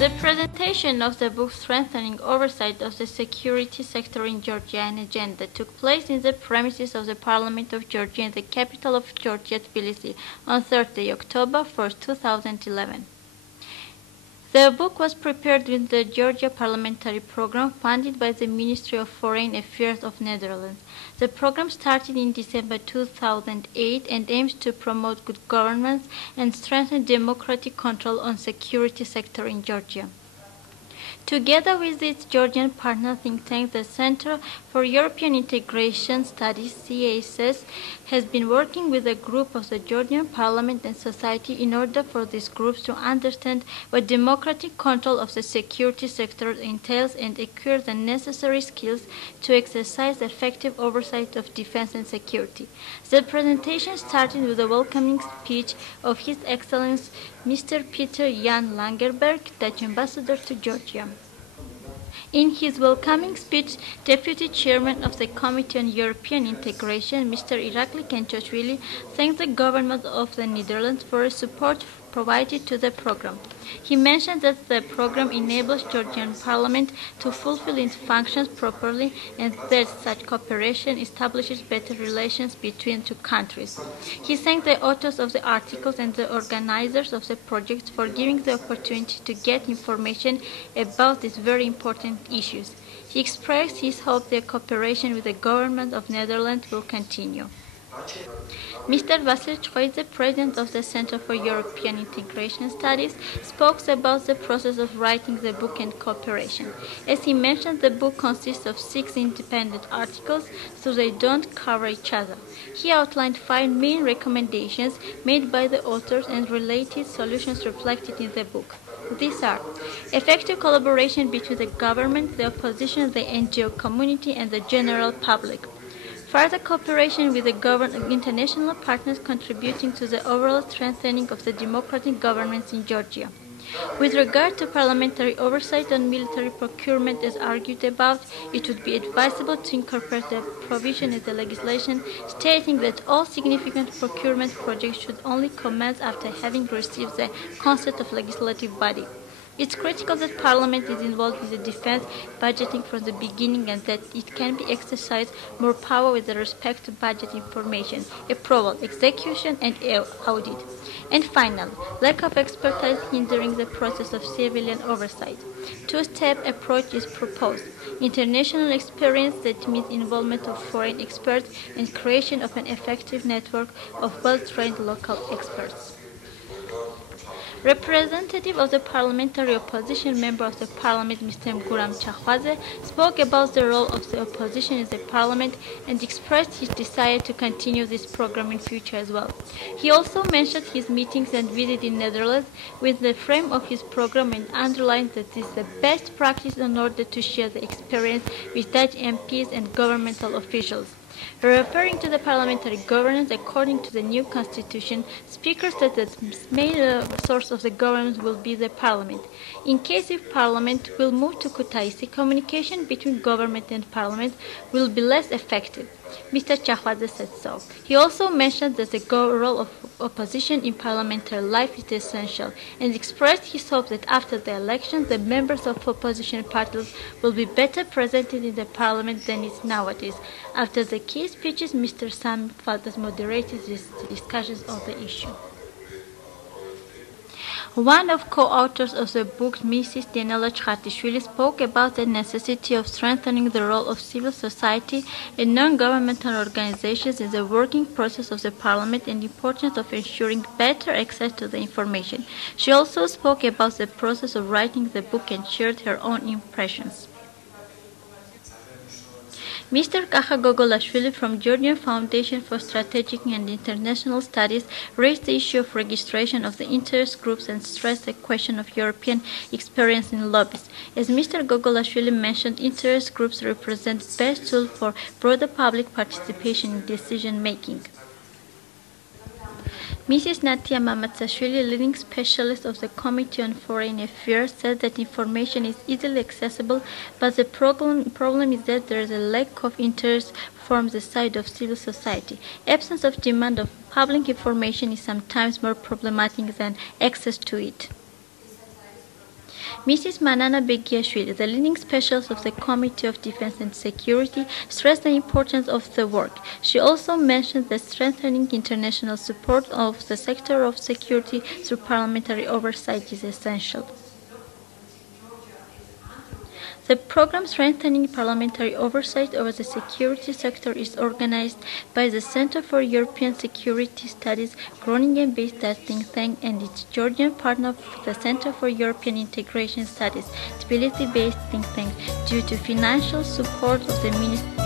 The presentation of the book Strengthening Oversight of the Security Sector in Georgia, an Agenda took place in the premises of the Parliament of Georgia in the capital of Georgia, Tbilisi, on Thursday, October 1, 2011. The book was prepared with the Georgia Parliamentary Program funded by the Ministry of Foreign Affairs of Netherlands. The program started in December 2008 and aims to promote good governance and strengthen democratic control on the security sector in Georgia. Together with its Georgian partner think tank, the Center for European Integration Studies, CESS, has been working with a group of the Georgian Parliament and society in order for these groups to understand what democratic control of the security sector entails and acquire the necessary skills to exercise effective oversight of defense and security. The presentation started with a welcoming speech of His Excellency Mr. Peter Jan Langerberg, Dutch Ambassador to Georgia. In his welcoming speech, Deputy Chairman of the Committee on European Integration, Mr. Irakli Kenchoshvili, thanked the government of the Netherlands for the support provided to the program. He mentioned that the program enables Georgian Parliament to fulfill its functions properly and that such cooperation establishes better relations between two countries. He thanked the authors of the articles and the organizers of the project for giving the opportunity to get information about these very important issues. He expressed his hope that cooperation with the government of Netherlands will continue. Mr. Vasil Choi, the president of the Center for European Integration Studies, spoke about the process of writing the book and cooperation. As he mentioned, the book consists of 6 independent articles, so they don't cover each other. He outlined 5 main recommendations made by the authors and related solutions reflected in the book. These are effective collaboration between the government, the opposition, the NGO community, and the general public. Further cooperation with the international partners contributing to the overall strengthening of the democratic governance in Georgia. With regard to parliamentary oversight on military procurement as argued above, it would be advisable to incorporate the provision in the legislation stating that all significant procurement projects should only commence after having received the consent of legislative body. It's critical that Parliament is involved with the defense budgeting from the beginning and that it can be exercised more power with respect to budget information, approval, execution, and audit. And finally, lack of expertise hindering the process of civilian oversight. 2-step approach is proposed. International experience that means involvement of foreign experts and creation of an effective network of well-trained local experts. Representative of the parliamentary opposition member of the parliament, Mr. Guram Chahwaze, spoke about the role of the opposition in the parliament and expressed his desire to continue this program in future as well. He also mentioned his meetings and visit in Netherlands with the frame of his program and underlined that this is the best practice in order to share the experience with Dutch MPs and governmental officials. Referring to the parliamentary governance according to the new constitution, Speaker said that the main source of the government will be the parliament. In case if parliament will move to Kutaisi, communication between government and parliament will be less effective. Mr. Chahwaze said so. He also mentioned that the role of opposition in parliamentary life is essential and expressed his hope that after the election the members of opposition parties will be better presented in the parliament than is nowadays. After the key speeches, Mr. Sam Faltas moderated these discussions on the issue. One of co-authors of the book, Mrs. Denela Chkhatishvili, spoke about the necessity of strengthening the role of civil society and non-governmental organizations in the working process of the parliament and the importance of ensuring better access to the information. She also spoke about the process of writing the book and shared her own impressions. Mr. Kaha Gogolashvili from Georgian Foundation for Strategic and International Studies raised the issue of registration of the interest groups and stressed the question of European experience in lobbies. As Mr. Gogolashvili mentioned, interest groups represent the best tool for broader public participation in decision-making. Mrs. Natia Mamatsashvili, leading specialist of the Committee on Foreign Affairs, said that information is easily accessible, but the problem is that there is a lack of interest from the side of civil society. Absence of demand of public information is sometimes more problematic than access to it. Mrs. Manana Begiashvili, the leading specialist of the Committee of Defense and Security, stressed the importance of the work. She also mentioned that strengthening international support of the sector of security through parliamentary oversight is essential. The program strengthening parliamentary oversight over the security sector is organized by the Center for European Security Studies, Groningen-based think tank, and its Georgian partner, the Center for European Integration Studies, Tbilisi-based think tank, due to financial support of the Ministry